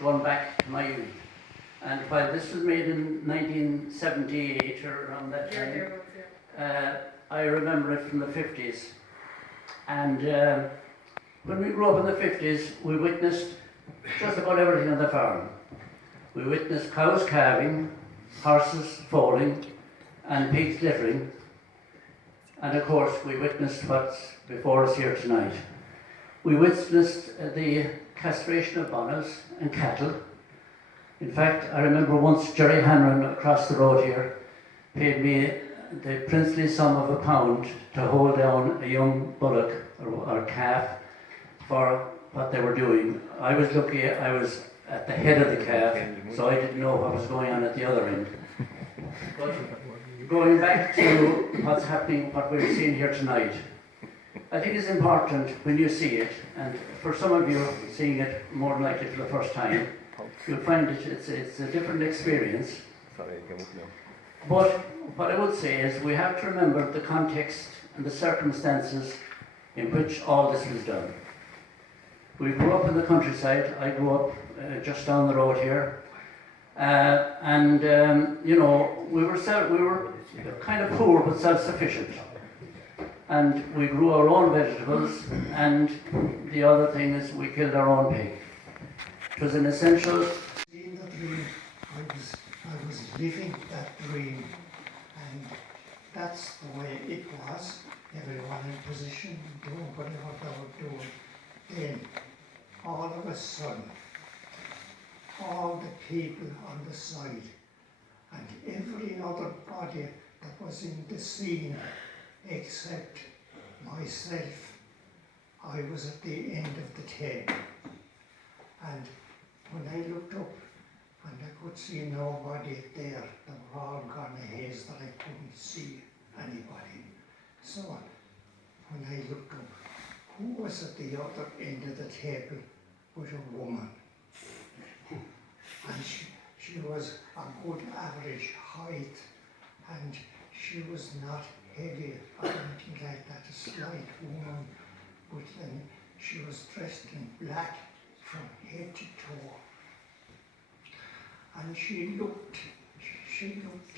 going back to my youth. And while this was made in 1978 or around that time, I remember it from the 50s. And when we grew up in the 50s, we witnessed just about everything on the farm. We witnessed cows calving, horses foaling, and pigs littering. And of course, we witnessed what's before us here tonight. We witnessed the castration of bonnows and cattle. In fact, I remember once Jerry Hanron across the road here paid me the princely sum of £1 to hold down a young bullock or calf for what they were doing. I was lucky, I was at the head of the calf, so I didn't know what was going on at the other end. But going back to what's happening, what we're seeing here tonight, I think it's important when you see it, and for some of you seeing it more than likely for the first time, you'll find it's a different experience. But what I would say is we have to remember the context and the circumstances in which all this was done. We grew up in the countryside. I grew up just down the road here, you know, we were kind of poor but self-sufficient, and we grew our own vegetables. And the other thing is we killed our own pig. It was an essential. In the dream, I was living that dream, and that's the way it was. Everyone in position, doing whatever they were doing. Then, all of a sudden, all the people on the side and every other body that was in the scene except myself, I was at the end of the table. And when I looked up and I could see nobody there, they were all gone a haze that I couldn't see anybody. So when I looked up, who was at the other end of the table with a woman? And she was a good average height, and she was not heavy or anything like that, a slight woman, but then she was dressed in black from head to toe. And she looked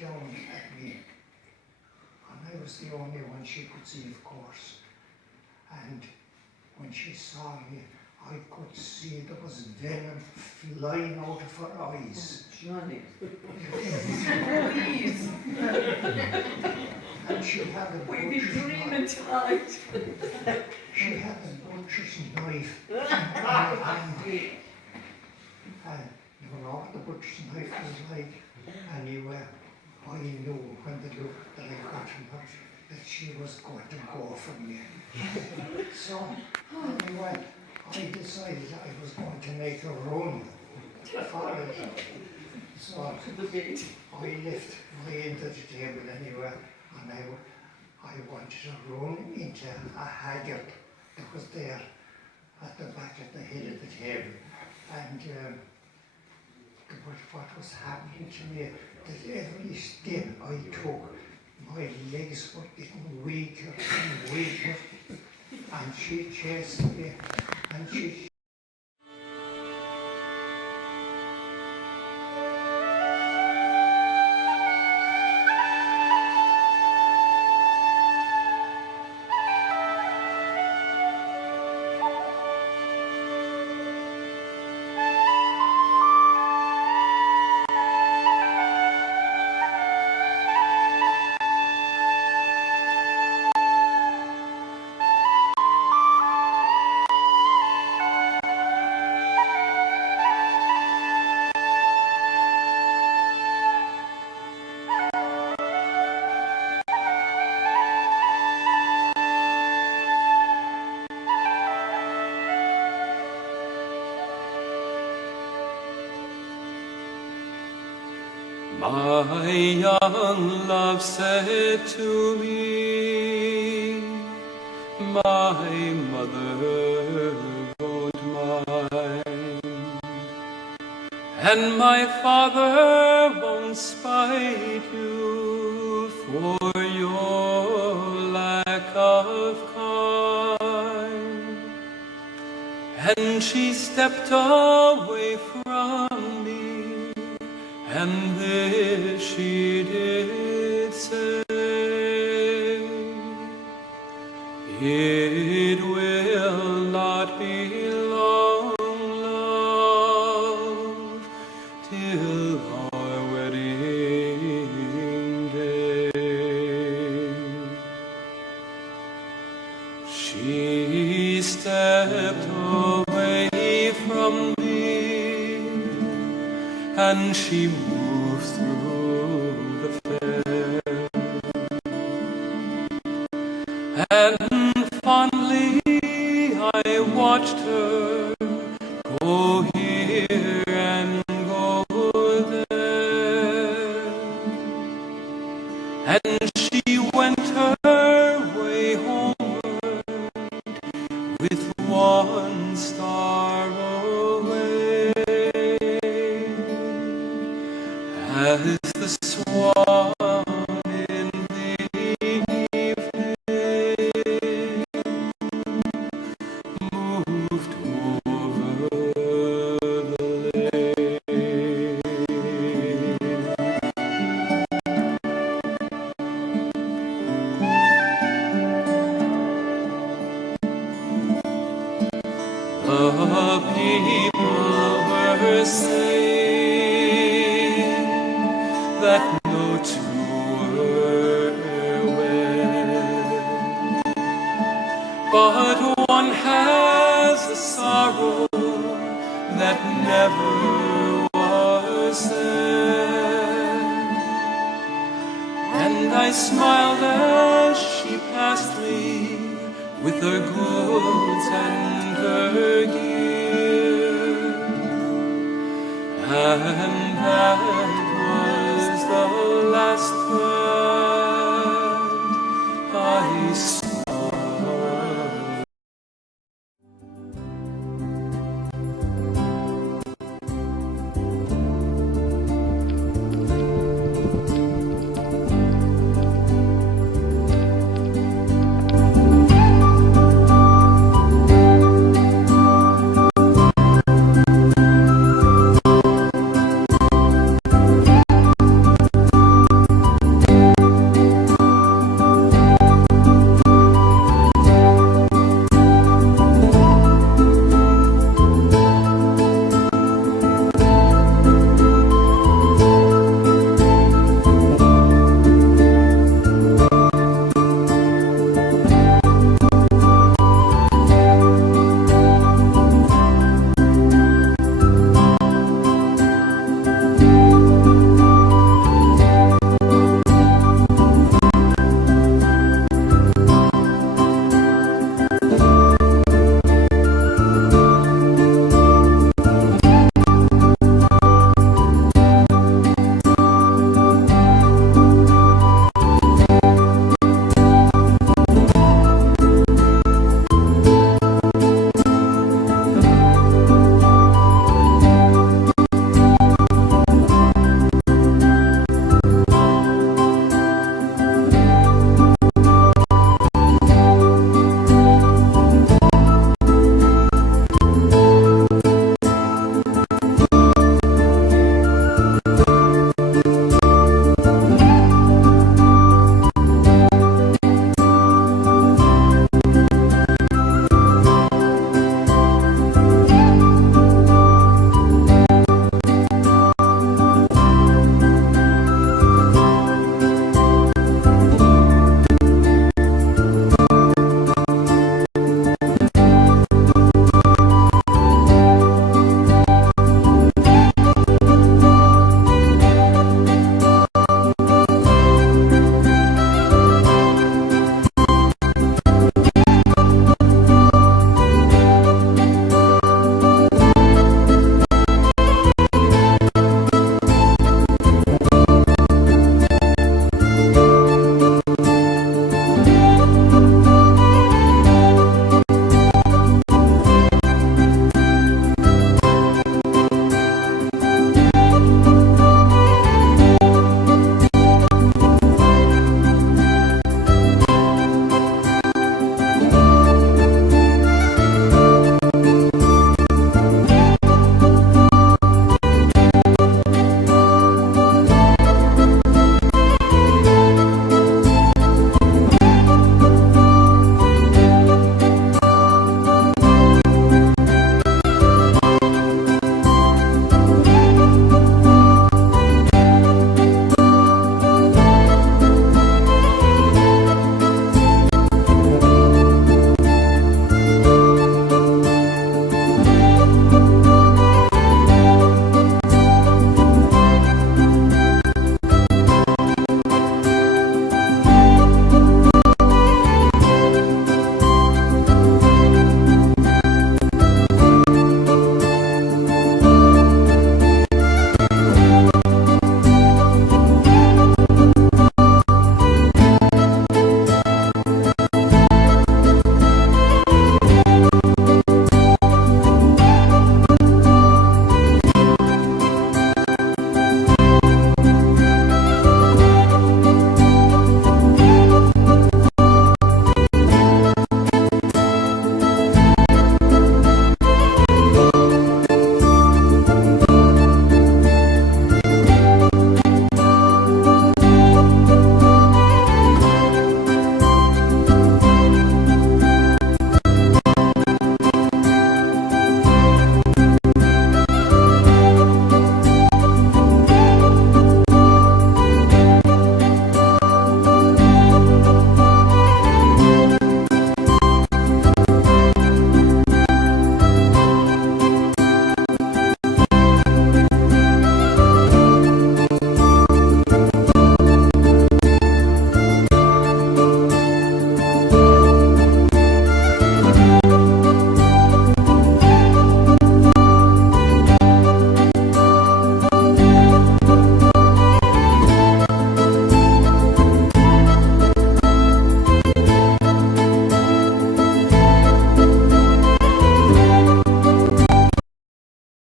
down at me, and I was the only one she could see, of course. And when she saw me, I could see there was venom flying out of her eyes. Johnny. Please. And she had a butcher's knife. She had a butcher's knife in her hand. And you know what the butcher's knife was like? Anyway, I knew when the look that I got from her that she was going to go from me. So, anyway, I decided I was going to make a run for it. So I left my end of the table anyway, and I wanted to run into a haggard that was there at the back at the head of the table. And what was happening to me, that every step I took, my legs were getting weaker and weaker, and she chased me, and she My young love said to me, my mother won't mind, and my father won't spite you for your lack of kind. And she stepped away from and this she did say, it will not be long, love, till our wedding day. She stepped away from me, and she moved through the fair, and fondly I watched her go here and go there, and she went her way homeward with one star away, as the swan in the evening moved over the lake. The people were saying that no two were wed, but one has the sorrow that never was said. And I smiled as she passed me with her goods and her gear, and that was the last